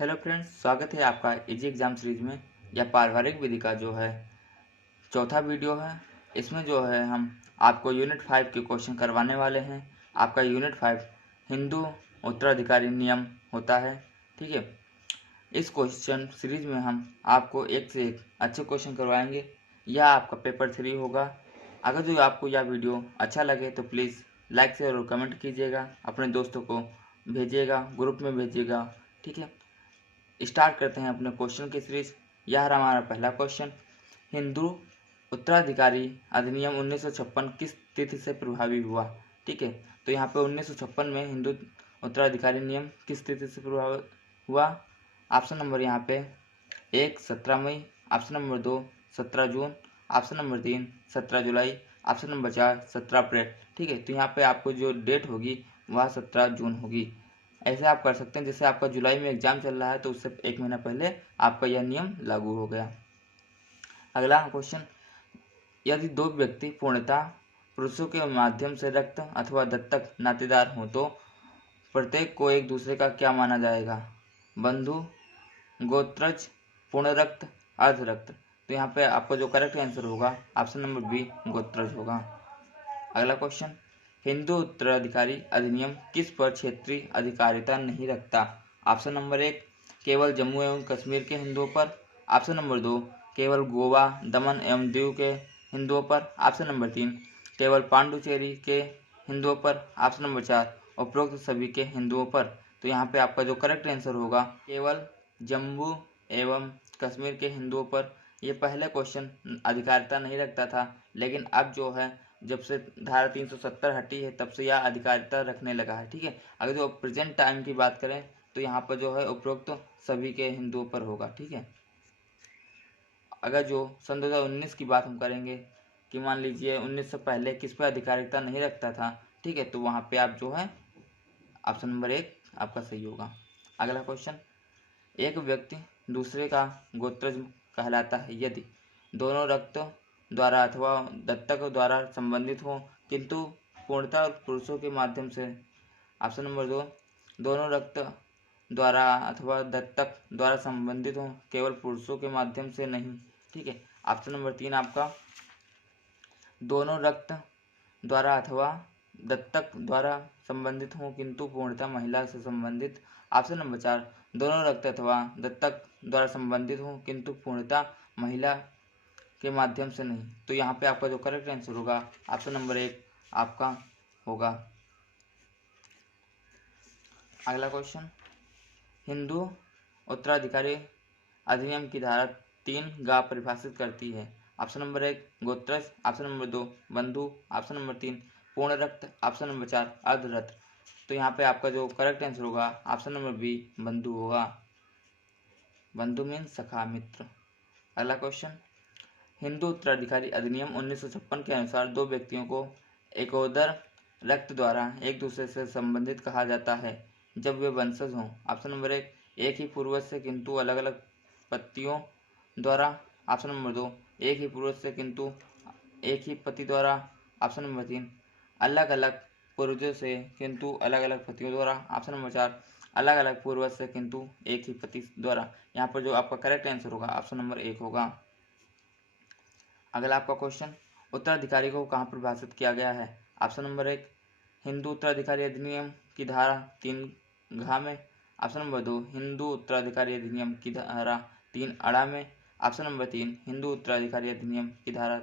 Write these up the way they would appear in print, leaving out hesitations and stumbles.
Hello friends, स्वागत है आपका इजी एग्जाम सीरीज में। यह पारिवारिक विधि का जो है चौथा वीडियो है। इसमें जो है हम आपको यूनिट 5 के क्वेश्चन करवाने वाले हैं। आपका यूनिट 5 हिंदू उत्तराधिकारी नियम होता है। ठीक है, इस क्वेश्चन सीरीज में हम आपको एक से एक अच्छे क्वेश्चन करवाएंगे। यह आपका पेपर 3 होगा। अगर जो आपको यह वीडियो अच्छा लगे तो प्लीज़ लाइक शेयर और कमेंट कीजिएगा, अपने दोस्तों को भेजिएगा, ग्रुप में भेजिएगा। ठीक है, स्टार्ट करते हैं अपने क्वेश्चन की सीरीज। यह रहा हमारा पहला क्वेश्चन। हिंदू उत्तराधिकारी अधिनियम 1956 किस तिथि से प्रभावी हुआ? ठीक है, तो यहाँ पे 1956 में हिंदू उत्तराधिकारी नियम किस तिथि से प्रभावित हुआ? ऑप्शन नंबर यहाँ पे 1 17 मई, ऑप्शन नंबर 2 17 जून, ऑप्शन नंबर 3 17 जुलाई, ऑप्शन नंबर 4 17 अप्रैल। ठीक है, तो यहाँ पे आपको जो डेट होगी वह 17 जून होगी। ऐसे आप कर सकते हैं, जैसे आपका जुलाई में एग्जाम चल रहा है तो उससे 1 महीना पहले आपका यह नियम लागू हो गया। अगला क्वेश्चन, यदि दो व्यक्ति पूर्णतः पुरुषों के माध्यम से रक्त अथवा दत्तक नातेदार हों तो प्रत्येक को एक दूसरे का क्या माना जाएगा? बंधु, गोत्रज, पूर्ण रक्त, अर्ध रक्त। तो यहाँ पे आपका जो करेक्ट आंसर होगा ऑप्शन नंबर बी गोत्रज होगा। अगला क्वेश्चन, हिंदू उत्तराधिकारी अधिनियम किस पर क्षेत्रीय अधिकारिता नहीं रखता? ऑप्शन नंबर 1 केवल जम्मू एवं कश्मीर के हिंदुओं पर, ऑप्शन नंबर 2 केवल गोवा, दमन एवं दीव के हिंदुओं पर, ऑप्शन नंबर 3 केवल पांडुचेरी के हिंदुओं पर, ऑप्शन नंबर 4 उपरोक्त सभी के हिंदुओं पर। तो यहाँ पे आपका जो करेक्ट आंसर होगा केवल जम्मू एवं कश्मीर के हिंदुओं पर। ये पहले क्वेश्चन अधिकारिता नहीं रखता था, लेकिन अब जो है जब से धारा 370 हटी है तब से यह अधिकारिता रखने लगा है। ठीक है, अगर जो प्रेजेंट टाइम की बात करें तो यहाँ पर जो है उपरोक्त तो सभी के हिंदुओं पर होगा। ठीक है, अगर जो सन 2019 की बात हम करेंगे कि मान लीजिए 1900 पहले किस पर अधिकारिता नहीं रखता था, ठीक है, तो वहाँ पे आप जो है ऑप्शन नंबर 1 आपका सही होगा। अगला क्वेश्चन, एक व्यक्ति दूसरे का गोत्रज कहलाता है यदि दोनों रक्त द्वारा अथवा दत्तक द्वारा संबंधित हो किंतु पूर्णतः पुरुषों के माध्यम से। ऑप्शन नंबर 2 दोनों रक्त द्वारा अथवा दत्तक द्वारा संबंधित हो, केवल पुरुषों के माध्यम से नहीं। ठीक है, ऑप्शन नंबर 3 आपका दोनों रक्त द्वारा अथवा दत्तक द्वारा संबंधित हों किंतु पूर्णतः महिला से संबंधित। ऑप्शन नंबर 4 दोनों रक्त अथवा दत्तक द्वारा संबंधित हों किंतु पूर्णतः महिला के माध्यम से नहीं। तो यहाँ पे आपका जो करेक्ट आंसर होगा ऑप्शन नंबर 1 आपका होगा। अगला क्वेश्चन, हिंदू उत्तराधिकारी अधिनियम की धारा 3 गा परिभाषित करती है? ऑप्शन नंबर 1 गोत्रज, ऑप्शन नंबर 2 बंधु, ऑप्शन नंबर 3 पूर्ण रक्त, ऑप्शन नंबर 4 अर्ध रक्त। तो यहाँ पे आपका जो करेक्ट आंसर होगा ऑप्शन नंबर बी बंधु होगा। बंधु मीन सखा मित्र। अगला क्वेश्चन, हिंदू उत्तराधिकारी अधिनियम 1956 के अनुसार दो व्यक्तियों को एकोदर रक्त द्वारा एक दूसरे से संबंधित कहा जाता है जब वे वंशज हों। ऑप्शन नंबर 1 एक ही पूर्वज से किंतु अलग अलग पतियों द्वारा, ऑप्शन नंबर 2 एक ही पूर्वज से किंतु एक ही पति द्वारा, ऑप्शन नंबर 3 अलग अलग पूर्वजों से किंतु अलग अलग पतियों द्वारा, ऑप्शन नंबर 4 अलग अलग पूर्वज से किंतु एक ही पति द्वारा। यहाँ पर जो आपका करेक्ट आंसर होगा ऑप्शन नंबर 1 होगा। अगला आपका क्वेश्चन, उत्तराधिकारी को कहाँ परिभाषित किया गया है? ऑप्शन नंबर 1 हिंदू उत्तराधिकारी अधिनियम की धारा 3 घ में, ऑप्शन नंबर 2 हिंदू उत्तराधिकारी अधिनियम की धारा 3 अड़ा में, ऑप्शन नंबर 3 हिंदू उत्तराधिकारी अधिनियम की धारा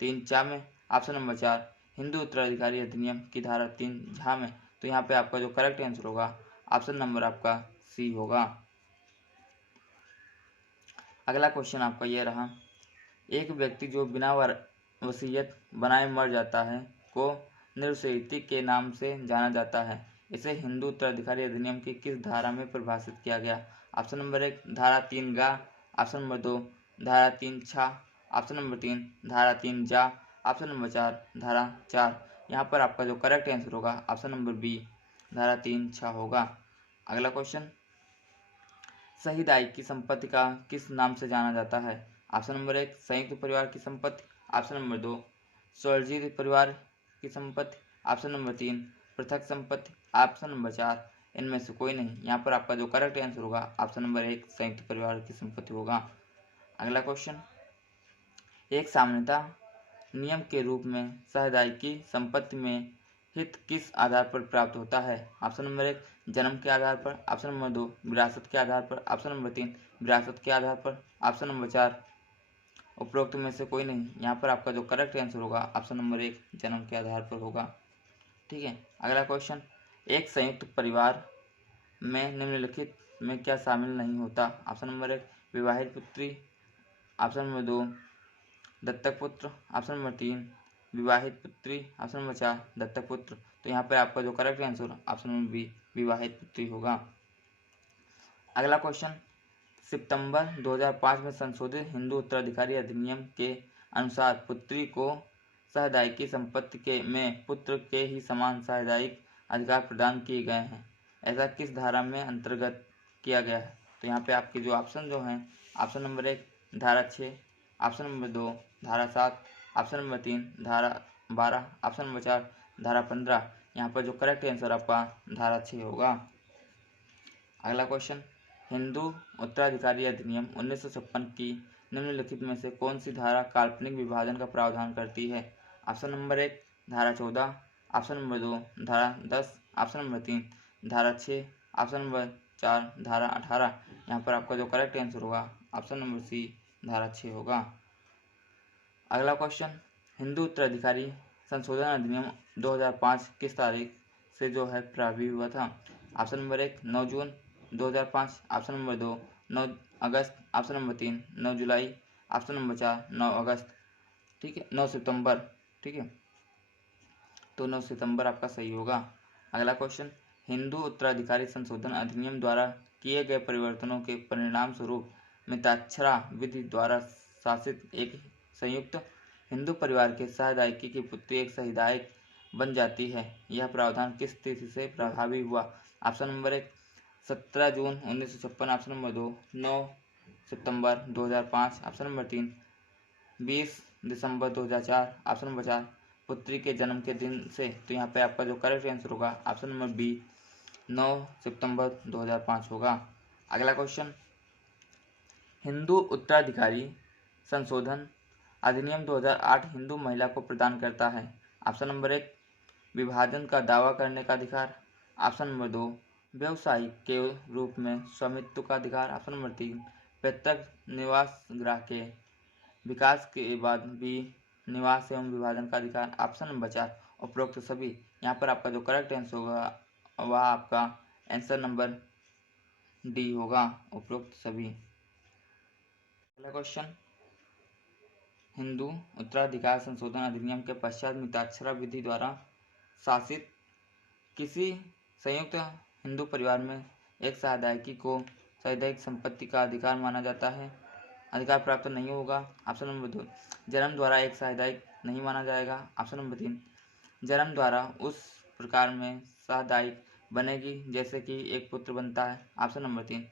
3 चा में, ऑप्शन नंबर 4 हिंदू उत्तराधिकारी अधिनियम की धारा 3 झा में। तो यहाँ पे आपका जो करेक्ट आंसर होगा ऑप्शन नंबर आपका सी होगा। अगला क्वेश्चन आपका ये रहा, एक व्यक्ति जो बिना वसीयत बनाए मर जाता है को निर्वसियती के नाम से जाना जाता है। इसे हिंदू उत्तराधिकारी अधिनियम की किस धारा में परिभाषित किया गया? ऑप्शन नंबर 1 धारा 3 गा, ऑप्शन नंबर 2 धारा 3 छा, ऑप्शन नंबर 3 धारा 3 जा, ऑप्शन नंबर 4 धारा 4। यहाँ पर आपका जो करेक्ट आंसर होगा ऑप्शन नंबर बी धारा 3 छा होगा। अगला क्वेश्चन, शहीदाई की संपत्ति का किस नाम से जाना जाता है? ऑप्शन नंबर 1 संयुक्त परिवार की संपत्ति, ऑप्शन नंबर 2 स्वर्जित परिवार की संपत्ति, ऑप्शन नंबर 3 पृथक संपत्ति, ऑप्शन नंबर 4 इनमें से कोई नहीं। यहाँ पर आपका जो करेक्ट आंसर होगा ऑप्शन नंबर 1 संयुक्त परिवार की संपत्ति होगा। अगला क्वेश्चन, एक सामान्यता नियम के रूप में सहदायिकी संपत्ति में हित किस आधार पर प्राप्त होता है? ऑप्शन नंबर 1 जन्म के आधार पर, ऑप्शन नंबर 2 विरासत के आधार पर, ऑप्शन नंबर 3 विरासत के आधार पर, ऑप्शन नंबर 4 उपरोक्त में से कोई नहीं। यहाँ पर आपका जो करेक्ट आंसर होगा ऑप्शन नंबर 1 जन्म के आधार पर होगा। ठीक है। अगला क्वेश्चन, एक संयुक्त परिवार में निम्नलिखित में क्या शामिल नहीं होता? ऑप्शन नंबर 1 विवाहित पुत्री, ऑप्शन नंबर 2 दत्तक पुत्र, ऑप्शन नंबर 3 विवाहित पुत्री, ऑप्शन नंबर 4 दत्तक पुत्र। तो यहाँ पर आपका जो correct answer option number B विवाहित पुत्री होगा। अगला क्वेश्चन, सितंबर 2005 में संशोधित हिंदू उत्तराधिकारी अधिनियम के अनुसार पुत्री को सहदायिकी संपत्ति के में पुत्र के ही समान सहदायिक अधिकार प्रदान किए गए हैं। ऐसा किस धारा में अंतर्गत किया गया है? तो यहाँ पे आपके जो ऑप्शन जो हैं, ऑप्शन नंबर 1 धारा 6, ऑप्शन नंबर 2 धारा 7, ऑप्शन नंबर 3 धारा 12, ऑप्शन नंबर 4 धारा 15। यहाँ पर जो करेक्ट आंसर आपका धारा 6 होगा। अगला क्वेश्चन, हिंदू उत्तराधिकारी अधिनियम 1956 की निम्नलिखित में से कौन सी धारा काल्पनिक विभाजन का प्रावधान करती है? ऑप्शन नंबर 1 धारा 14, ऑप्शन नंबर 2 धारा 10, ऑप्शन नंबर 3 धारा 6, ऑप्शन नंबर 4 धारा 18। यहाँ पर आपका जो करेक्ट आंसर होगा ऑप्शन नंबर सी धारा 6 होगा। अगला क्वेश्चन, हिंदू उत्तराधिकारी संशोधन अधिनियम 2005 किस तारीख से जो है प्रभावी हुआ था? ऑप्शन नंबर 1 9 जून 2005, ऑप्शन नंबर 2 9 अगस्त, ऑप्शन नंबर 3 9 जुलाई, ऑप्शन नंबर 4 9 अगस्त। ठीक है, 9 सितंबर। ठीक है, तो 9 सितंबर आपका सही होगा। अगला क्वेश्चन, हिंदू उत्तराधिकारी संशोधन अधिनियम द्वारा किए गए परिवर्तनों के परिणाम स्वरूप मिताक्षरा विधि द्वारा शासित एक संयुक्त हिंदू परिवार के सहदायिकी की पुत्री एक सहदायक बन जाती है। यह प्रावधान किस तिथि से प्रभावी हुआ? ऑप्शन नंबर 1 17 जून 1956, ऑप्शन नंबर 2 9 सितंबर 2005, ऑप्शन नंबर 3 20 दिसंबर 2004, ऑप्शन नंबर 4 पुत्री के जन्म के दिन से। तो यहाँ पे आपका जो करेक्ट आंसर होगा ऑप्शन नंबर बी 9 सितंबर 2005 होगा। अगला क्वेश्चन, हिंदू उत्तराधिकारी संशोधन अधिनियम 2008 हिंदू महिला को प्रदान करता है। ऑप्शन नंबर 1 विभाजन का दावा करने का अधिकार, ऑप्शन नंबर 2 व्यवसायिक के रूप में स्वामित्व का अधिकार, ऑप्शन नंबर 3 पैतृक निवास गृह के विकास के बाद भी निवास एवं विभाजन का अधिकार, ऑप्शन नंबर 4 उपरोक्त सभी। यहाँ पर आपका जो करेक्ट आंसर होगा वह आपका आंसर नंबर डी होगा, उपरोक्त सभी। अगला क्वेश्चन, हिंदू उत्तराधिकार संशोधन अधिनियम के पश्चात मिताक्षरा विधि द्वारा शासित किसी संयुक्त हिंदू परिवार में एक सहदायिकी को सहदायिक संपत्ति का अधिकार माना जाता है? अधिकार प्राप्त नहीं होगा। ऑप्शन नंबर 2 जन्म द्वारा एक सहदायिक नहीं माना जाएगा, ऑप्शन नंबर 3 जन्म द्वारा उस प्रकार में सहदायिक बनेगी जैसे कि एक पुत्र बनता है, ऑप्शन नंबर 3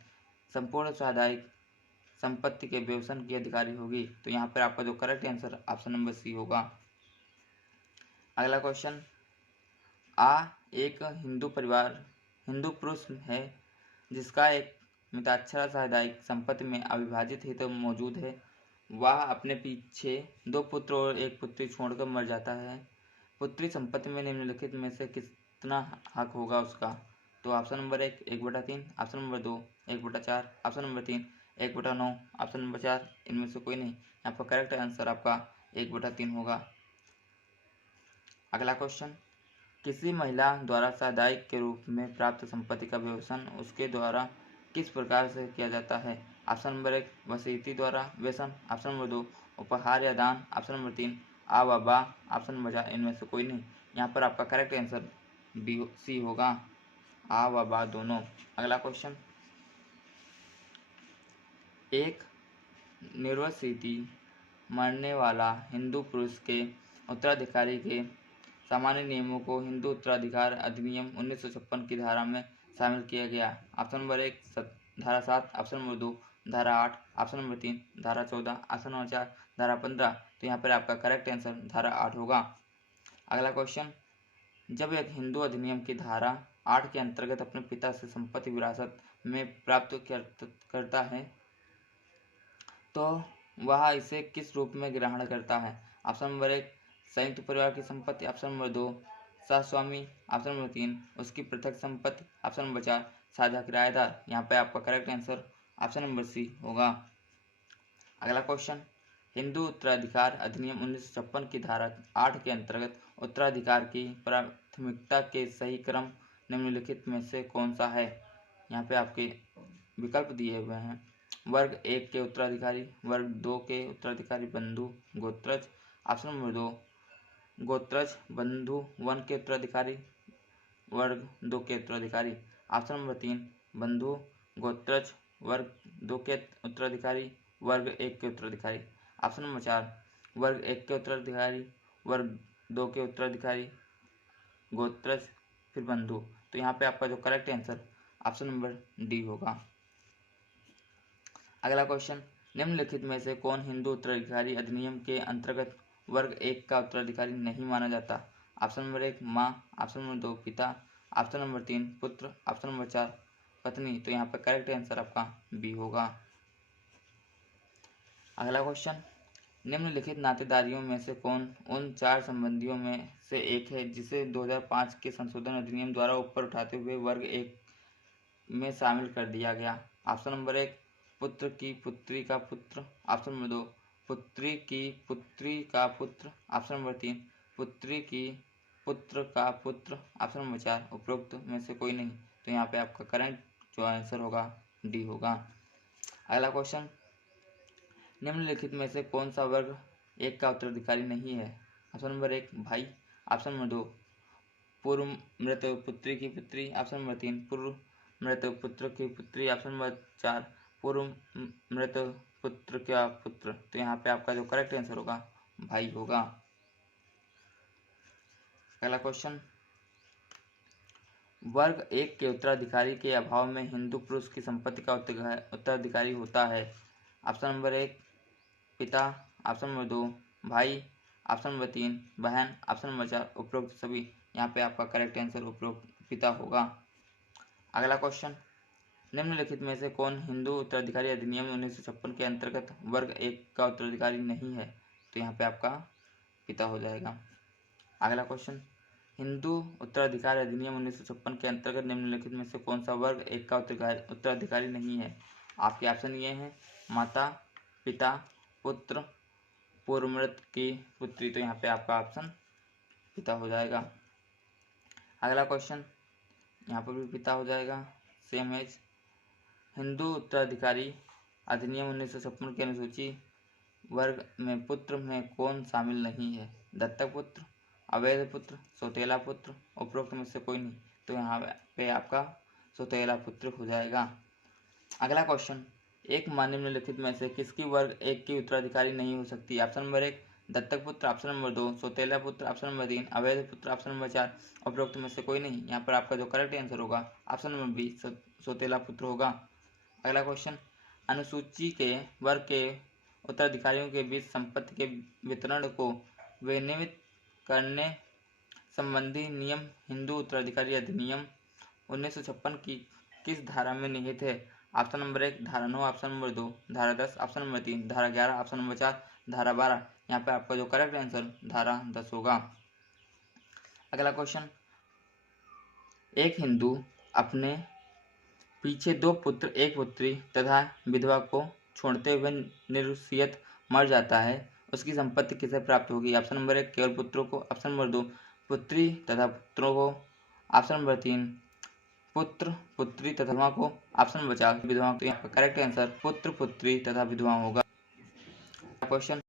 संपूर्ण सहदायिक संपत्ति के व्यवसन की अधिकारी होगी। तो यहाँ पर आपका जो correct answer option number C होगा। अगला क्वेश्चन, एक हिंदू परिवार हिंदू पुरुष है जिसका एक मिताक्षरा सहदायिक संपत्ति में अविभाजित हित मौजूद है। वह अपने पीछे 2 पुत्र और 1 पुत्री छोड़कर मर जाता है। पुत्री संपत्ति में निम्नलिखित में से कितना हक होगा उसका? तो option number 1 1/3, option number 2 1/4, option number 3 1/9, option number 4 इनमें से कोई नहीं। यहाँ पर करेक्ट आंसर आपका 1/3 होगा। अगला क्वेश्चन, किसी महिला द्वारा सहदायिक के रूप में प्राप्त संपत्ति का व्यसन उसके द्वारा किस प्रकार से किया जाता है? ऑप्शन नंबर 1 वसीयती द्वारा व्यसन, ऑप्शन नंबर 2 उपहार या दान, ऑप्शन नंबर 3 आ व बा, ऑप्शन नंबर 4 इनमें से कोई नहीं। यहाँ पर आपका करेक्ट आंसर डी सी होगा, आ व बा दोनों। अगला क्वेश्चन, एक निर्वसिती मरने वाला हिंदू पुरुष के उत्तराधिकारी के सामान्य नियमों को हिंदू उत्तराधिकार अधिनियम 1956 की धारा में शामिल किया गया। ऑप्शन नंबर 1 धारा 7, ऑप्शन नंबर 2 धारा 8, ऑप्शन नंबर 3 धारा 14, ऑप्शन नंबर 4 धारा 15। तो यहाँ पर आपका करेक्ट आंसर धारा 8 होगा। अगला क्वेश्चन, जब एक हिंदू अधिनियम की धारा 8 के अंतर्गत अपने पिता से संपत्ति विरासत में प्राप्त करता है तो वह इसे किस रूप में ग्रहण करता है? ऑप्शन नंबर 1 संयुक्त परिवार की संपत्ति, ऑप्शन नंबर 2 सहस्वामी, ऑप्शन नंबर 3 उसकी पृथक संपत्ति, ऑप्शन नंबर 4 साझा किराएदार। यहाँ पे आपका correct answer option number C होगा। अगला क्वेश्चन, हिंदू उत्तराधिकार अधिनियम 1956 की धारा 8 के अंतर्गत उत्तराधिकार की प्राथमिकता के सही क्रम निम्नलिखित में से कौन सा है? यहाँ पे आपके विकल्प दिए हुए हैं। वर्ग 1 के उत्तराधिकारी, वर्ग 2 के उत्तराधिकारी बंधु गोत्रज, ऑप्शन नंबर 2 गोत्रज बंधु 1 के उत्तराधिकारी, वर्ग 2 के उत्तराधिकारी, ऑप्शन नंबर 3 बंधु गोत्रज वर्ग 2 के उत्तराधिकारी, वर्ग 1 के उत्तराधिकारी, ऑप्शन नंबर 4 वर्ग 1 के उत्तराधिकारी, वर्ग 2 के उत्तराधिकारी, गोत्रज फिर बंधु। तो यहाँ पे आपका जो correct answer option number D होगा। अगला क्वेश्चन, निम्नलिखित में से कौन हिंदू उत्तराधिकारी अधिनियम के अंतर्गत वर्ग 1 का उत्तराधिकारी नहीं माना जाता? ऑप्शन नंबर 1 माँ, ऑप्शन नंबर 2 पिता, ऑप्शन नंबर 3 पुत्र, ऑप्शन नंबर 4 पत्नी। तो यहाँ पर करेक्ट आंसर आपका बी होगा। अगला क्वेश्चन, निम्नलिखित नातेदारियों में से कौन उन 4 संबंधियों में से एक है जिसे 2005 के संशोधन अधिनियम द्वारा ऊपर उठाते हुए वर्ग 1 में शामिल कर दिया गया? ऑप्शन नंबर 1 पुत्र की पुत्री का पुत्र, ऑप्शन नंबर 2 पुत्री की पुत्री का पुत्र, ऑप्शन नंबर 3 पुत्री की पुत्र का पुत्र, ऑप्शन नंबर 4 उपरोक्त में से कोई नहीं। तो यहाँ पे आपका करेक्ट जो आंसर होगा डी होगा। अगला क्वेश्चन, निम्नलिखित में से कौन सा वर्ग 1 का उत्तराधिकारी नहीं है? ऑप्शन नंबर 1 भाई, ऑप्शन नंबर 2 पूर्व मृत पुत्री की पुत्री, ऑप्शन नंबर 3 पूर्व मृत पुत्र की पुत्री, ऑप्शन नंबर 4 पूर्व मृत पुत्र का पुत्र। तो यहाँ पे आपका जो करेक्ट आंसर होगा भाई होगा। अगला क्वेश्चन, वर्ग 1 के उत्तराधिकारी के अभाव में हिंदू पुरुष की संपत्ति का उत्तराधिकारी होता है? ऑप्शन नंबर 1 पिता, ऑप्शन नंबर 2 भाई, ऑप्शन नंबर 3 बहन, ऑप्शन नंबर 4 उपरोक्त सभी। यहाँ पे आपका करेक्ट आंसर उपरोक्त पिता होगा। अगला क्वेश्चन, निम्नलिखित में से कौन हिंदू उत्तराधिकारी अधिनियम 1956 के अंतर्गत वर्ग 1 का उत्तराधिकारी नहीं है? तो यहाँ पे आपका पिता हो जाएगा। अगला क्वेश्चन, हिंदू उत्तराधिकार अधिनियम 1956 के अंतर्गत निम्नलिखित में से कौन सा वर्ग 1 का उत्तराधिकारी नहीं है? आपके ऑप्शन ये हैं माता, पिता, पुत्र, पूर्व मृत की पुत्री। तो यहाँ पे आपका ऑप्शन पिता हो जाएगा। अगला क्वेश्चन, यहाँ पर भी पिता हो जाएगा, सेम एज। हिंदू उत्तराधिकारी अधिनियम 1956 की अनुसूची वर्ग में पुत्र में कौन शामिल नहीं है? दत्तक पुत्र, अवैध पुत्र, सौतेला पुत्र, उपरोक्त में से कोई नहीं। तो यहाँ पे आपका सौतेला पुत्र हो जाएगा। अगला क्वेश्चन, एक मां निम्नलिखित में से किसकी वर्ग 1 की उत्तराधिकारी नहीं हो सकती? ऑप्शन नंबर 1 दत्तक पुत्र, ऑप्शन नंबर 2 सौतेला पुत्र, ऑप्शन नंबर 3 अवैध पुत्र, ऑप्शन नंबर 4 उपरोक्त में से कोई नहीं। यहाँ पर आपका जो करेक्ट आंसर होगा ऑप्शन नंबर बी सौतेला पुत्र होगा। अगला क्वेश्चन, अनुसूची के वर्ग के उत्तराधिकारियों के बीच संपत्ति के वितरण को विनियमित करने संबंधी नियम हिंदू उत्तराधिकारी अधिनियम 1956 की किस धारा में निहित है? ऑप्शन नंबर 1 धारा 9, ऑप्शन नंबर 2 धारा 10, ऑप्शन नंबर 3 धारा 11, ऑप्शन नंबर 4 धारा 12। यहाँ पे आपका जो करेक्ट आंसर धारा 10 होगा। अगला क्वेश्चन, एक हिंदू अपने पीछे 2 पुत्र 1 पुत्री तथा विधवा को छोड़ते हुए निरुसियत मर जाता है, उसकी संपत्ति किसे प्राप्त होगी? ऑप्शन नंबर 1 केवल पुत्रों को, ऑप्शन नंबर 2 पुत्री तथा पुत्रों को, ऑप्शन नंबर 3 पुत्र पुत्री तथा विधवा को, ऑप्शन नंबर 4 विधवा। तो यहाँ पर करेक्ट आंसर पुत्र पुत्री तथा विधवा होगा। क्वेश्चन,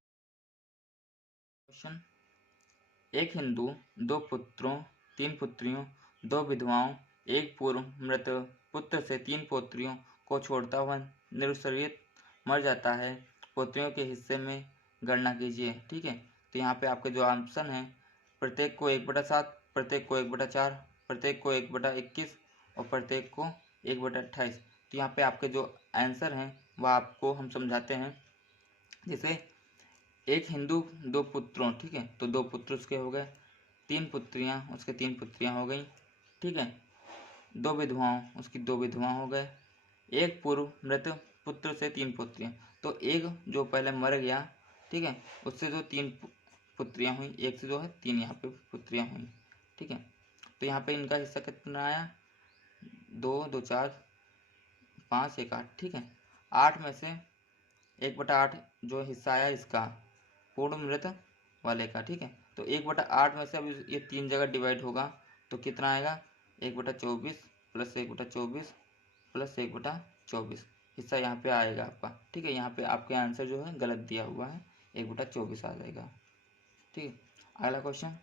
एक हिंदू 2 पुत्रों 3 पुत्रियों 2 विधवाओं 1 पूर्व मृत पुत्र से 3 पोत्रियों को छोड़ता हुआ निरुसरियत मर जाता है, पोत्रियों के हिस्से में गणना कीजिए। ठीक है, तो यहाँ पे आपके जो ऑप्शन है प्रत्येक को 1/7, प्रत्येक को 1/4, प्रत्येक को 1/21 और प्रत्येक को 1/28। तो यहाँ पे आपके जो आंसर हैं वह आपको हम समझाते हैं। जैसे एक हिंदू 2 पुत्रों, ठीक है, तो 2 पुत्र उसके हो गए, 3 पुत्रियाँ उसके 3 पुत्रियाँ हो गई। ठीक है, 2 विधवाओं, उसकी 2 विधवा हो गए। एक पूर्व मृत पुत्र से 3 पुत्रियां, तो एक जो पहले मर गया, ठीक है, उससे जो 3 पुत्रियां हुई, एक से जो है 3 यहाँ पे पुत्रियां हुई, ठीक है। तो यहाँ पे इनका हिस्सा कितना आया, 2 2 4 5 1 8, ठीक है। 8 में से 1/8 जो हिस्सा आया इसका पूर्ण मृत वाले का, ठीक है। तो 1/8 में से अब ये 3 जगह डिवाइड होगा तो कितना आएगा, 1/24 प्लस 1/24 प्लस 1/24 हिस्सा यहाँ पे आएगा आपका, ठीक है। यहाँ पे आपके आंसर जो है गलत दिया हुआ है, 1/24 आ जाएगा, ठीक है। अगला क्वेश्चन,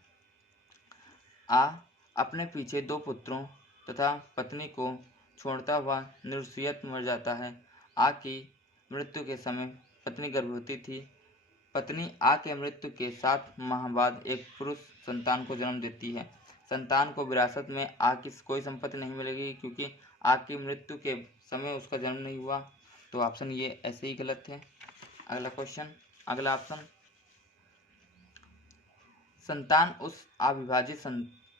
आ अपने पीछे 2 पुत्रों तथा पत्नी को छोड़ता हुआ निर्वसियत मर जाता है। आ की मृत्यु के समय पत्नी गर्भवती थी। पत्नी आ के मृत्यु के 7 माह बाद एक पुरुष संतान को जन्म देती है। संतान को विरासत में आ की कोई संपत्ति नहीं मिलेगी क्योंकि आ की मृत्यु के समय उसका जन्म नहीं हुआ, तो ऑप्शन ये ऐसे ही गलत है। अगला क्वेश्चन, अगला ऑप्शन, संतान उस अविभाजित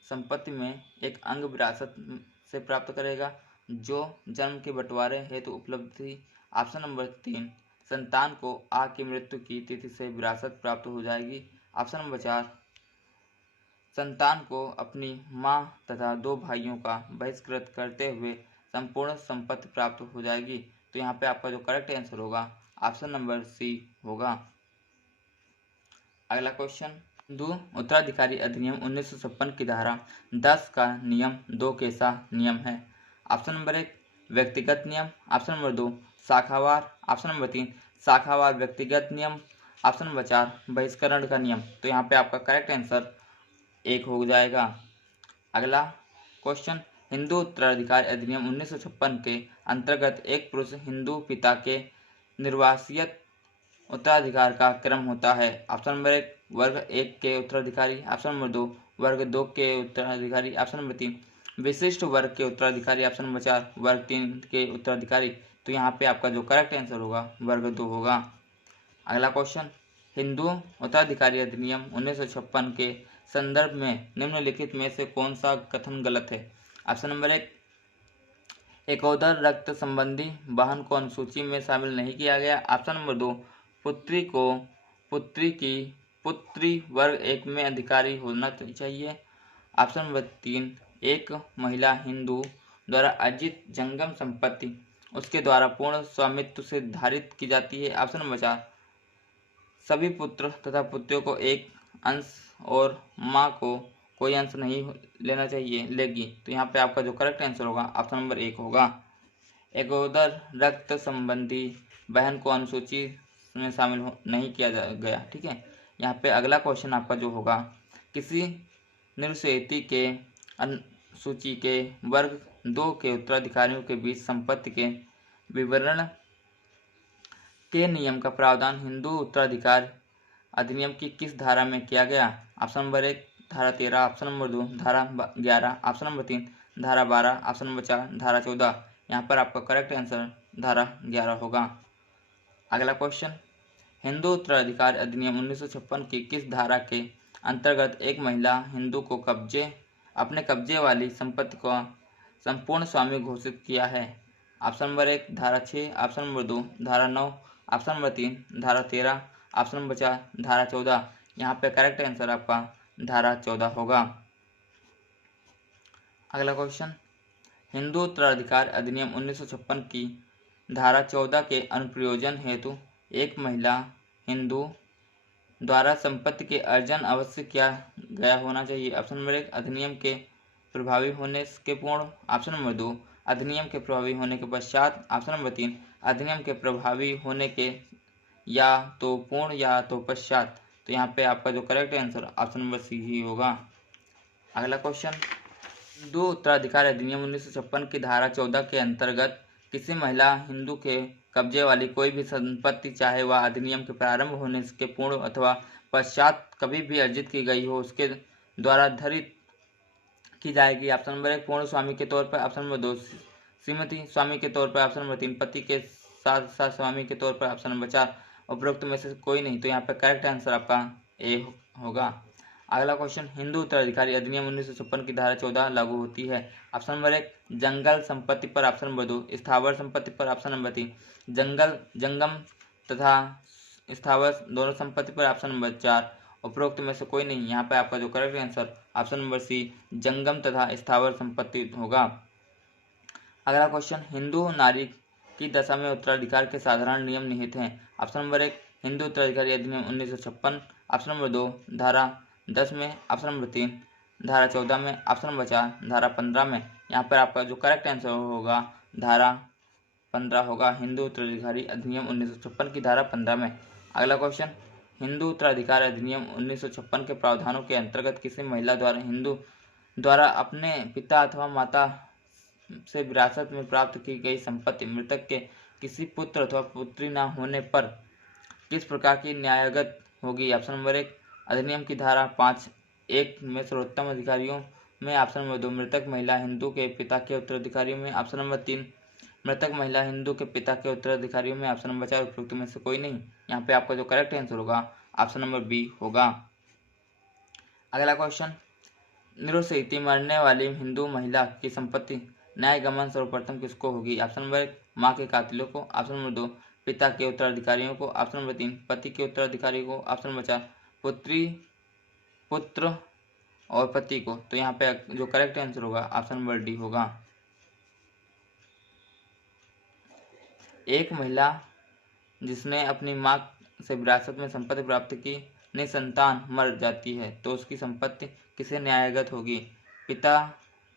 संपत्ति में एक अंग विरासत से प्राप्त करेगा जो जन्म के बंटवारे हेतु उपलब्ध थी। ऑप्शन नंबर 3, संतान को आ की मृत्यु की तिथि से विरासत प्राप्त हो जाएगी। ऑप्शन नंबर 4, संतान को अपनी मां तथा 2 भाइयों का बहिष्कृत करते हुए संपूर्ण संपत्ति प्राप्त हो जाएगी। तो यहाँ पे आपका जो करेक्ट आंसर होगा ऑप्शन नंबर सी होगा। अगला क्वेश्चन, हिंदू उत्तराधिकारी अधिनियम 1956 की धारा 10 का नियम 2 कैसा नियम है। ऑप्शन नंबर 1, व्यक्तिगत नियम। Option number 2, शाखावार। ऑप्शन नंबर 3, शाखावार व्यक्तिगत नियम। ऑप्शन नंबर 4, बहिष्करण का नियम। तो यहाँ पे आपका करेक्ट आंसर 1 हो जाएगा। अगला क्वेश्चन, हिंदू उत्तराधिकार अधिनियम 1956 के अंतर्गत एक पुरुष हिंदू पिता के निर्वासियत उत्तराधिकार का क्रम होता है। ऑप्शन नंबर 1, वर्ग 1 के उत्तराधिकारी। ऑप्शन नंबर 2, वर्ग 2 के उत्तराधिकारी। ऑप्शन नंबर 3, विशिष्ट वर्ग के उत्तराधिकारी। ऑप्शन नंबर 4, वर्ग 3 के उत्तराधिकारी। तो यहाँ पे आपका जो करेक्ट आंसर होगा वर्ग 2 होगा। अगला क्वेश्चन, हिंदू उत्तराधिकारी अधिनियम 1956 के संदर्भ में निम्नलिखित में से कौन सा कथन गलत है। ऑप्शन नंबर 1, एकोदर रक्त संबंधी वाहन को अनुसूची में शामिल नहीं किया गया। ऑप्शन नंबर 2, पुत्री को पुत्री की पुत्री वर्ग 1 में अधिकारी होना चाहिए। ऑप्शन नंबर 3, एक महिला हिंदू द्वारा अर्जित जंगम संपत्ति उसके द्वारा पूर्ण स्वामित्व से धारित की जाती है। ऑप्शन नंबर 4, सभी पुत्र तथा पुत्रियों को एक अंश और माँ को कोई अंश नहीं लेना चाहिए लेगी। तो यहाँ पे आपका जो करेक्ट आंसर होगा ऑप्शन नंबर 1 होगा। एकोदर रक्त संबंधी बहन को अनुसूची में शामिल नहीं किया गया, ठीक है। यहाँ पे अगला क्वेश्चन आपका जो होगा, किसी निर्वसियती के अनुसूची के वर्ग 2 के उत्तराधिकारियों के बीच संपत्ति के विवरण के नियम का प्रावधान हिंदू उत्तराधिकार अधिनियम की किस धारा में किया गया। ऑप्शन नंबर 1, धारा 13। ऑप्शन नंबर 2, धारा 11। ऑप्शन नंबर 3, धारा 12। ऑप्शन नंबर 4, धारा 14। यहाँ पर आपका करेक्ट आंसर धारा 11 होगा। अगला क्वेश्चन, हिंदू उत्तराधिकार अधिनियम 1956 की किस धारा के अंतर्गत एक महिला हिंदू को अपने कब्जे वाली संपत्ति को संपूर्ण स्वामी घोषित किया है। ऑप्शन नंबर 1, धारा 6। ऑप्शन नंबर 2, धारा 9। ऑप्शन नंबर 3, धारा 13। ऑप्शन नंबर 4, धारा 14। यहाँ पे करेक्ट आंसर आपका धारा 14 होगा। अगला क्वेश्चन, हिंदू उत्तराधिकार अधिनियम 1956 की धारा 14 के अनुप्रयोजन हेतु एक महिला हिंदू द्वारा संपत्ति के अर्जन अवश्य किया गया होना चाहिए। ऑप्शन नंबर 1, अधिनियम के प्रभावी होने के पूर्व। ऑप्शन नंबर 2, अधिनियम के प्रभावी होने के पश्चात। ऑप्शन नंबर 3, अधिनियम के प्रभावी होने के या तो पूर्ण या तो पश्चात। तो यहाँ पे आपका जो correct answer option number C ही होगा। अगला क्वेश्चन, हिंदू उत्तराधिकार अधिनियम 1956 की धारा 14 के अंतर्गत किसी महिला हिंदू के कब्जे वाली कोई भी संपत्ति चाहे वह अधिनियम के प्रारंभ होने के पूर्व अथवा पश्चात कभी भी अर्जित की गई हो उसके द्वारा धारित की जाएगी। ऑप्शन नंबर 1, पूर्ण स्वामी के तौर पर। ऑप्शन नंबर 2, श्रीमती स्वामी के तौर पर। ऑप्शन नंबर 3, पति के साथ साथ स्वामी के तौर पर। ऑप्शन नंबर 4, उपरोक्त में से कोई नहीं। तो यहाँ पे करेक्ट आंसर आपका ए होगा। अगला क्वेश्चन, हिंदू उत्तराधिकारी अधिनियम 1956 की धारा 14 लागू होती है। ऑप्शन नंबर 1 जंगल संपत्ति पर, ऑप्शन नंबर 2 स्थावर संपत्ति पर, ऑप्शन नंबर 3 जंगल जंगम तथा स्थावर दोनों संपत्ति पर, ऑप्शन नंबर 4 उपरोक्त में से कोई नहीं। यहाँ पे आपका जो correct answer option number C जंगम तथा स्थावर संपत्ति होगा। अगला क्वेश्चन, हिंदू नारी की दशा में उत्तराधिकार के साधारण नियम निहित हैं। ऑप्शन नंबर 1 हिंदू उत्तराधिकारी अधिनियम 1956, ऑप्शन नंबर 2 धारा 10 में, ऑप्शन नंबर 3 धारा 14 में, ऑप्शन नंबर 4 धारा 15 में। यहाँ पर आपका जो करेक्ट आंसर होगा धारा 15 होगा। हिंदू उत्तराधिकारी अधिनियम 1956 की धारा 15 में। अगला क्वेश्चन, हिंदू उत्तराधिकार अधिनियम 1956 के प्रावधानों के अंतर्गत किसी महिला द्वारा हिंदू द्वारा अपने पिता अथवा माता से विरासत में प्राप्त की गई संपत्ति मृतक के किसी पुत्र अथवा पुत्री न होने पर किस प्रकार की न्यायगत होगी। ऑप्शन नंबर 1 अधिनियम की धारा 5(1) में सर्वोत्तम अधिकारियों में, ऑप्शन नंबर 2 मृतक महिला हिंदू के पिता के उत्तराधिकारियों में, ऑप्शन नंबर 3 मृतक महिला हिंदू के पिता के उत्तराधिकारियों में, ऑप्शन नंबर 4 उपरोक्त में से कोई नहीं। यहाँ पे आपका जो करेक्ट आंसर होगा ऑप्शन नंबर बी होगा। अगला क्वेश्चन, निरुत्साहित मरने वाली हिंदू महिला की संपत्ति न्याय गमन सर्वप्रथम किसको होगी। ऑप्शन नंबर 1 माँ के कातिलों को, ऑप्शन नंबर 2 पिता के उत्तराधिकारियों को, ऑप्शन नंबर 3 पति के उत्तराधिकारी को, ऑप्शन नंबर 4 पुत्री पुत्र और पति को। तो यहाँ पे जो करेक्ट आंसर होगा ऑप्शन नंबर डी होगा। एक महिला जिसने अपनी माँ से विरासत में संपत्ति प्राप्त की निसंतान मर जाती है तो उसकी संपत्ति किसे न्यायगत होगी।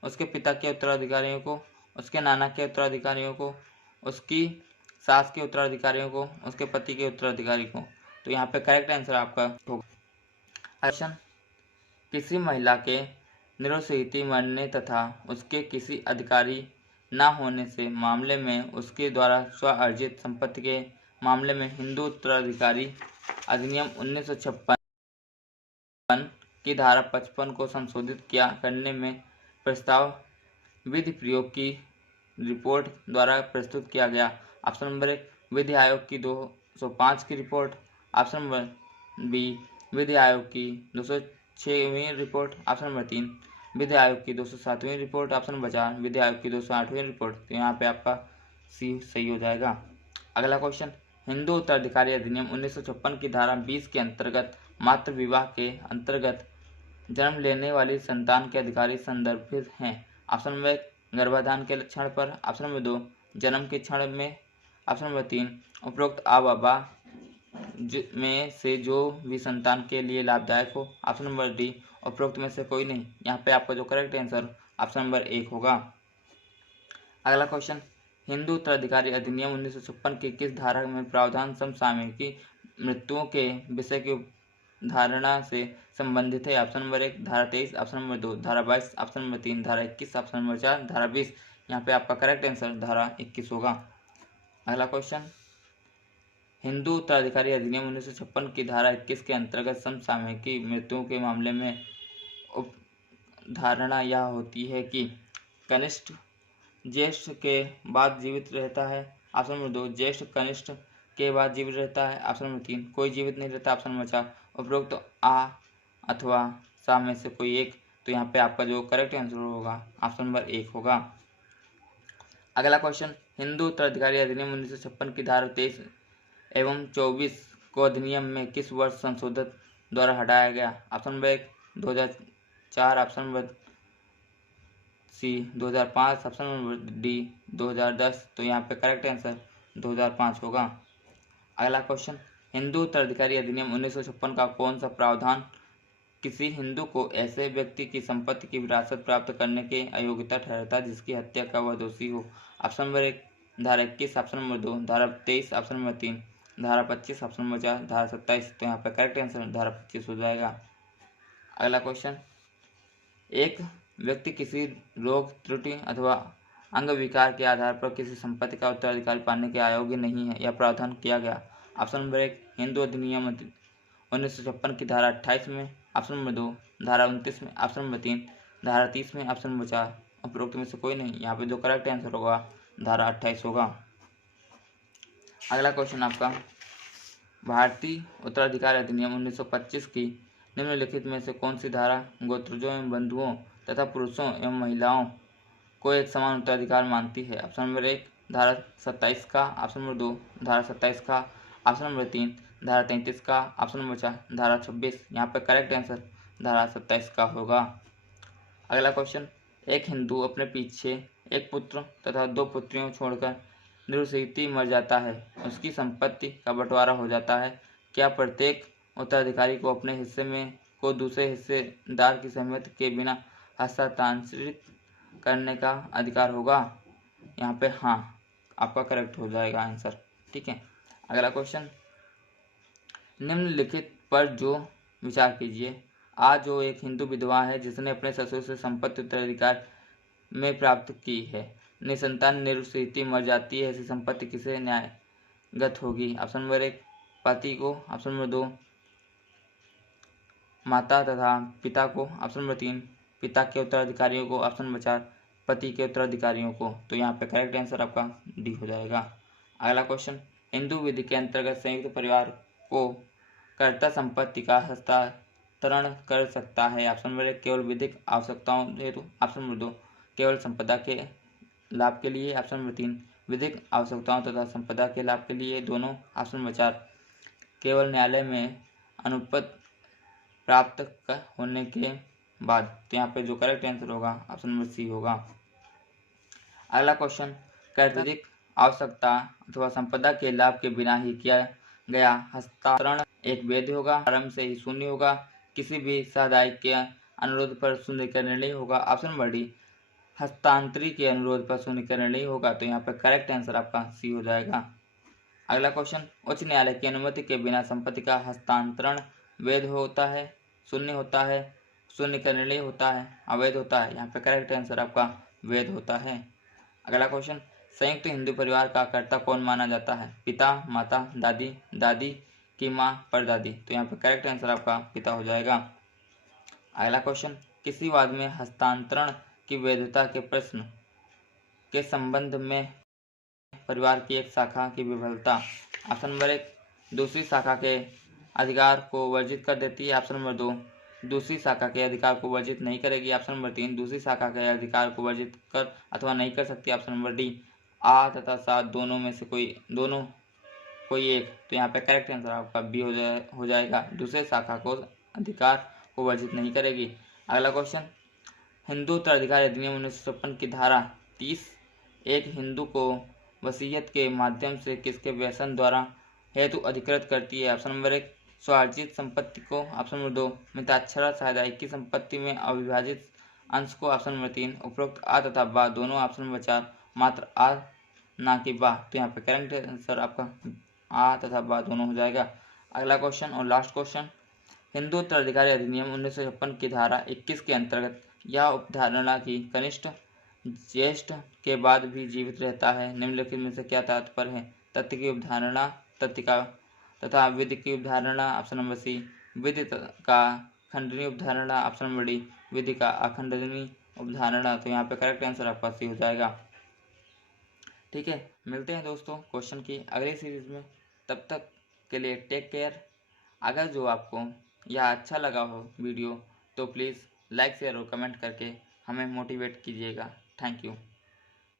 उसके पिता के उत्तराधिकारियों को, उसके नाना के उत्तराधिकारियों को, उसकी सास के उत्तराधिकारियों को, उसके पति के उत्तराधिकारी को। तो यहाँ पे करेक्ट आंसर आपका होगा। क्वेश्चन, किसी महिला के निरुत्साहित मरने तथा उसके किसी अधिकारी न होने से मामले में उसके द्वारा स्व अर्जित संपत्ति के मामले में हिंदू उत्तराधिकारी अधिनियम 1956 की धारा 55 को संशोधित करने में प्रस्ताव विधि प्रयोग की रिपोर्ट द्वारा प्रस्तुत किया गया। ऑप्शन नंबर 1 विधि आयोग की 205 की रिपोर्ट, ऑप्शन नंबर बी विधि आयोग की 206वीं रिपोर्ट, ऑप्शन नंबर 3 विधि आयोग की 207वीं रिपोर्ट, ऑप्शन नंबर 4 विधि आयोग की 208वीं रिपोर्ट। तो यहाँ पे आपका सी सही हो जाएगा। अगला क्वेश्चन, हिंदू उत्तराधिकारी अधिनियम 1956 की धारा 20 के अंतर्गत मातृ विवाह के अंतर्गत जन्म लेने वाली संतान के अधिकारी संदर्भित हैं। ऑप्शन नंबर 1 गर्भाधान के लक्षण पर, ऑप्शन नंबर 2 जन्म के क्षण में, ऑप्शन नंबर 3 उपरोक्त आबाबा में से जो भी संतान के लिए लाभदायक हो, ऑप्शन नंबर डी उपरोक्त में से कोई नहीं। यहाँ पे आपका जो करेक्ट आंसर ऑप्शन नंबर 1 होगा। अगला क्वेश्चन, हिंदू उत्तराधिकारी अधिनियम 1956 की किस धारा में प्रावधान समसामयिकी मृत्युओं के विषय की धारणा से संबंधित है। ऑप्शन नंबर 1 धारा 23, ऑप्शन नंबर 2 धारा 22, ऑप्शन नंबर 3 धारा 21, ऑप्शन नंबर 4 धारा 20। यहाँ पे आपका करेक्ट आंसर धारा 21 होगा। अगला क्वेश्चन, हिंदू उत्तराधिकारी अधिनियम 1956 की धारा 21 के अंतर्गत समसामयिकी मृत्युओं के मामले में उपधारणा यह होती है कि कनिष्ठ ज्येष्ठ के बाद जीवित रहता है, ऑप्शन नंबर 2 ज्येष्ठ कनिष्ठ के बाद जीवित रहता है, ऑप्शन नंबर 3 कोई जीवित नहीं रहता, ऑप्शन नंबर 4 उपरोक्त आ अथवा सा में से कोई एक। तो यहाँ पे आपका जो करेक्ट आंसर होगा ऑप्शन नंबर 1 होगा। अगला क्वेश्चन, हिंदू उत्तराधिकारी अधिनियम 1956 की धारा 23 एवं 24 को अधिनियम में किस वर्ष संशोधन द्वारा हटाया गया। Option number 1 2004, option number C 2005, option number D 2010। तो यहाँ पे करेक्ट आंसर 2005 होगा। अगला क्वेश्चन, हिंदू उत्तराधिकारी अधिनियम 1956 का कौन सा प्रावधान किसी हिंदू को ऐसे व्यक्ति की संपत्ति की विरासत प्राप्त करने के अयोग्यता ठहराता है जिसकी हत्या का वह दोषी हो। ऑप्शन नंबर 1 धारा 21, ऑप्शन नंबर 2 धारा 23, ऑप्शन नंबर 3 धारा 25, ऑप्शन नंबर 4 धारा 27। तो यहाँ पे करेक्ट आंसर धारा 25 हो जाएगा। अगला क्वेश्चन, एक व्यक्ति किसी रोग त्रुटि अथवा अंग विकार के आधार पर किसी संपत्ति का उत्तराधिकारी पाने के अयोग्य नहीं है, यह प्रावधान किया गया। ऑप्शन नंबर 1 हिंदू अधिनियम 1956 की धारा 28 में, ऑप्शन नंबर 2 धारा 29 में, ऑप्शन नंबर 3 धारा 30 में, ऑप्शन नंबर 4 उपरोक्त में से कोई नहीं। यहाँ पे जो करेक्ट आंसर होगा धारा 28 होगा। अगला क्वेश्चन आपका, भारतीय उत्तराधिकार अधिनियम 1925 की निम्नलिखित में से कौन सी धारा गोत्रजों एवं बंधुओं तथा पुरुषों एवं महिलाओं को एक समान उत्तराधिकार मानती है? ऑप्शन नंबर 1 धारा 27 का, ऑप्शन नंबर 2 धारा 27 का, ऑप्शन नंबर 3 धारा 33 का, ऑप्शन नंबर 4 धारा 26। यहाँ पे करेक्ट आंसर धारा 27 का होगा। अगला क्वेश्चन, एक हिंदू अपने पीछे एक पुत्र तथा 2 पुत्रियों छोड़कर निरुसीति मर जाता है, उसकी संपत्ति का बंटवारा हो जाता है। क्या प्रत्येक उत्तराधिकारी को अपने हिस्से में को दूसरे हिस्सेदार की सहमति के बिना हस्तांतरित करने का अधिकार होगा? यहाँ पे हाँ आपका करेक्ट हो जाएगा आंसर। ठीक है, अगला क्वेश्चन, निम्नलिखित पर जो विचार कीजिए। आज जो एक हिंदू विधवा है जिसने अपने ससुर से संपत्ति उत्तराधिकार में प्राप्त की है, निसंतान निरुसीति मर जाती है, ऐसी संपत्ति किसे न्यायगत होगी? ऑप्शन नंबर 1 पति को, ऑप्शन नंबर 2 माता तथा पिता को, ऑप्शन नंबर 3 पिता के उत्तराधिकारियों को, ऑप्शन नंबर 4 पति के उत्तराधिकारियों को। तो यहाँ पे करेक्ट आंसर आपका डी हो जाएगा। अगला क्वेश्चन, हिंदू विधि के अंतर्गत संयुक्त परिवार को कर्ता संपत्ति का हस्तांतरण कर सकता है? ऑप्शन नंबर 1 केवल विधिक आवश्यकताओं हेतु, ऑप्शन नंबर 2 केवल संपदा के लाभ के लिए, ऑप्शन नंबर 3 विधिक आवश्यकताओं तथा संपदा के लाभ के लिए दोनों, ऑप्शन नंबर 4 केवल न्यायालय में अनुपत प्राप्त होने के बाद। तो यहाँ पे जो करेक्ट आंसर होगा ऑप्शन नंबर सी होगा। अगला क्वेश्चन, कर्तव्य आवश्यकता अथवा संपदा के लाभ के बिना ही किया गया हस्तांतरण एक वैध होगा, आरंभ से ही शून्य होगा, किसी भी साधायक के अनुरोध पर शून्य का निर्णय होगा, ऑप्शन नंबर डी हस्तांतरी के अनुरोध पर शून्य का निर्णय होगा। तो यहाँ पर करेक्ट आंसर आपका सी हो जाएगा। अगला क्वेश्चन, उच्च न्यायालय की अनुमति के बिना संपत्ति का हस्तांतरण वैध होता है, शून्य होता है, शून्य का निर्णय होता है, अवैध होता है? यहाँ पे करेक्ट आंसर आपका वैध होता है। अगला क्वेश्चन, संयुक्त हिंदू परिवार का कर्ता कौन माना जाता है? पिता, माता, दादी, दादी की माँ, परदादी? तो यहाँ पे करेक्ट आंसर आपका पिता हो जाएगा। अगला क्वेश्चन, किसी वाद में हस्तांतरण की वैधता के प्रश्न के संबंध में परिवार की एक शाखा की विफलता, ऑप्शन नंबर 1 दूसरी शाखा के अधिकार को वर्जित कर देती है, ऑप्शन नंबर 2 दूसरी शाखा के अधिकार को वर्जित नहीं करेगी, ऑप्शन नंबर 3 दूसरी शाखा के अधिकार को वर्जित कर अथवा नहीं कर सकती, ऑप्शन नंबर डी आ तथा सात दोनों में से कोई एक। तो यहाँ पे करेक्ट आंसर आपका बी हो जाएगा, दूसरे शाखा को अधिकार को वर्जित नहीं करेगी। अगला क्वेश्चन, हिंदू उत्तराधिकार अधिनियम 1956 की धारा 30 एक हिंदू को वसीयत के माध्यम से किसके व्यसन द्वारा हेतु अधिकृत करती है? ऑप्शन नंबर 1 स्वार्जित संपत्ति को, ऑप्शन नंबर 2 मिताक्षरा साधायक की संपत्ति में अविभाजित अंश को, ऑप्शन नंबर 3 उपरोक्त आ तथा बा दोनों, ऑप्शन नंबर 4 मात्र आ ना कि बा। तो यहाँ पे करेक्ट आंसर आपका आ तथा बा दोनों हो जाएगा। अगला क्वेश्चन और लास्ट क्वेश्चन, हिंदू उत्तराधिकारी अधिनियम 1956 की धारा 21 के अंतर्गत यह उपधारणा की कनिष्ठ ज्येष्ठ के बाद भी जीवित रहता है, निम्नलिखित में से क्या तात्पर्य है? तथ्य की उपधारणा, तथ्य का तथा विधि की उपधारणा, ऑप्शन नंबर सी विधि का खंडनीय उपधारणा, ऑप्शन नंबर डी विधि का अखंडनीय उपधारणा। तो यहाँ पे करेक्ट आंसर आपका सी हो जाएगा। ठीक है, मिलते हैं दोस्तों क्वेश्चन की अगली सीरीज में, तब तक के लिए टेक केयर। अगर जो आपको यह अच्छा लगा हो वीडियो तो प्लीज़ लाइक शेयर और कमेंट करके हमें मोटिवेट कीजिएगा। Thank you.